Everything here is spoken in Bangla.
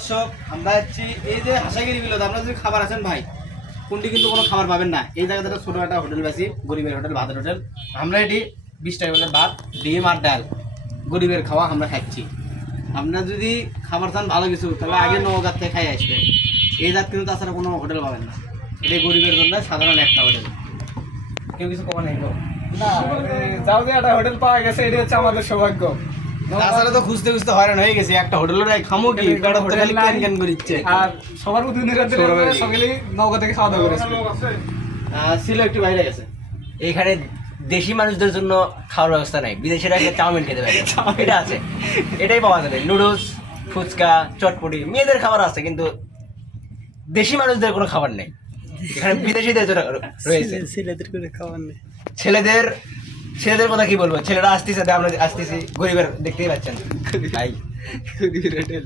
দর্শক আমরা যাচ্ছি এই যে হাসাগিরি বিলোতে আপনারা যদি খাবার আছেন ভাই কোনটি কিন্তু কোনো খাবার পাবেন না। এই জায়গাতে একটা ছোটো একটা হোটেল পাইছি, গরিবের হোটেল, ভাতের হোটেল। আমরা এটি 20 টাকা করে ভাত, ডিম আর ডাল, গরিবের খাওয়া আমরা খাচ্ছি। আপনারা যদি খাবার চান ভালো কিছু তাহলে আগে নওগাঁ থেকে খাই আসবে। এই জাত কিন্তু তাছাড়া কোনো হোটেল পাবেন না। এটাই গরিবের জন্য সাধারণ একটা হোটেল। কেউ কিছু কমা নেই গো না, যাও যে একটা হোটেল পাওয়া গেছে, এটা হচ্ছে আমাদের সৌভাগ্য। তাছাড়া তো খুঁজতে খুঁজতে হয়রান হয়ে গেছে। একটা হোটেলের খামো কি পেটত তো খালি ক্যান ক্যান করিচ্ছে। আর সবার প্রতিদিন রাতে সকালেই নৌকা থেকে খাওয়া দাওয়া করেছিল। ছিল একটু বাইরে গেছে। এখানে দেশি মানুষদের জন্য খাওয়ার ব্যবস্থা নাই, বিদেশিরা এসে চাউমিন খেতে পারে, এটা আছে, এটাই পাওয়া যাবে। নুডলস, ফুচকা, চটপটি, মেয়েদের খাবার আছে, কিন্তু দেশি মানুষদের কোনো খাবার নেই। এখানে বিদেশিদের জন্য রয়েছে। ছেলেদের করে খাবার নেই। ছেলেদের কথা কি বলবো, ছেলেরা আসতেছে, আমরা আসতেছি, গরিবের দেখতেই পাচ্ছেন ভাই। গরিবের হোটেল।